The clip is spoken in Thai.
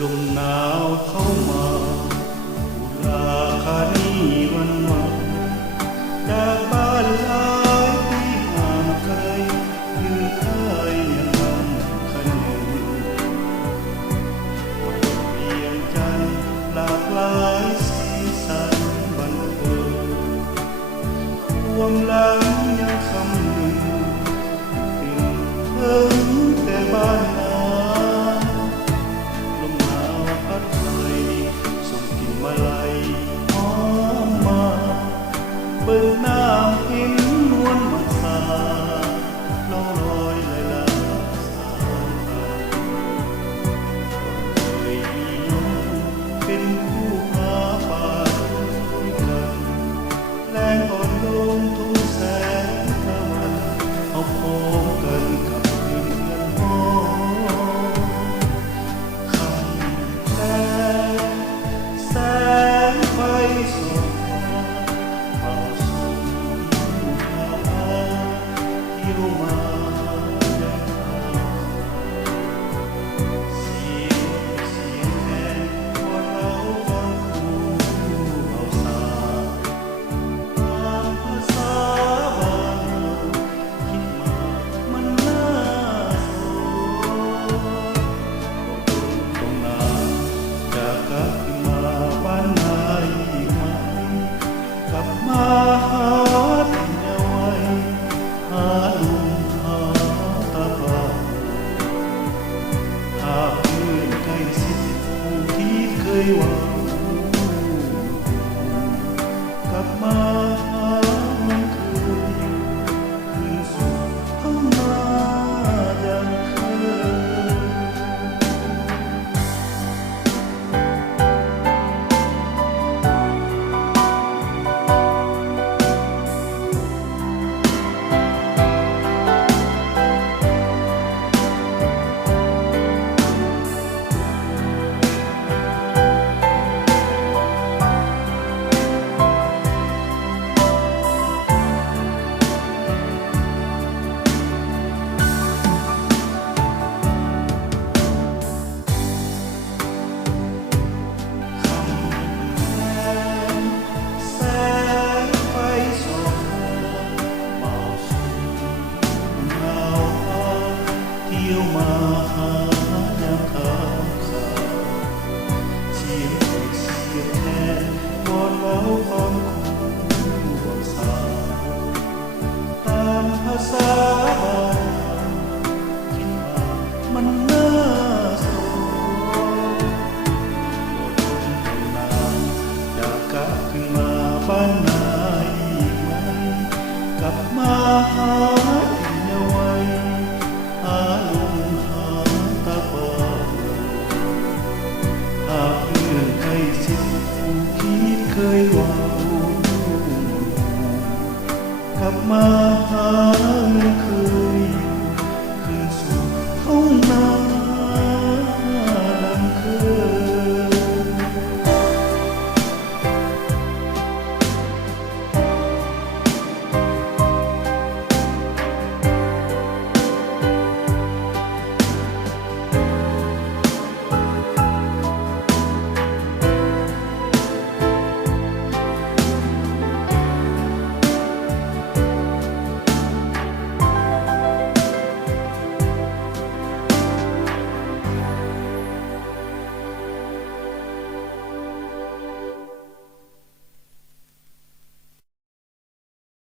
ลมหนาวเข้ามาอุราคานีวันมาจากบ้านหลายที่ห่างไกลยืนไกลยังลำคันหนึ่งเพียงจันทร์หลากหลายสีสันบันเทิงความหลังยังคำหนึ่งถึงแต่บ้านนาลมหนาวพัดไปส่งกลิ่นมาลัยหอมมาเบิ่งน้ำเห็นนวลมันสาล่องลอยไหลลาสายตาเคยมีน้องเป็นผู้หาป่าด้วยกันแรงอ่อนโยนทุ่งแสงตะวันเอาพอกันกับคืนเงินหอมคำแสงไฟส่องเป่าส่งหาเที่ยวมาแดนทางเสียงแห่งว่าเราฟังคู่เอาสาตามภาษาบ้านคิดมามันน่าโศกตรงนาจะกลับขึ้นมาบ้านนายอีกไหมกลับมาหาที่เยาว์วัยหาลุงหาตาบ้านหาเพื่อนใกล้ชิดผู้ที่เคยหวังกลับมาหามันคืนอยู่คืนสู่ห้องนาอย่างเคย แสงไฟส่องเป่าส่งหนาวพาเที่ยวมา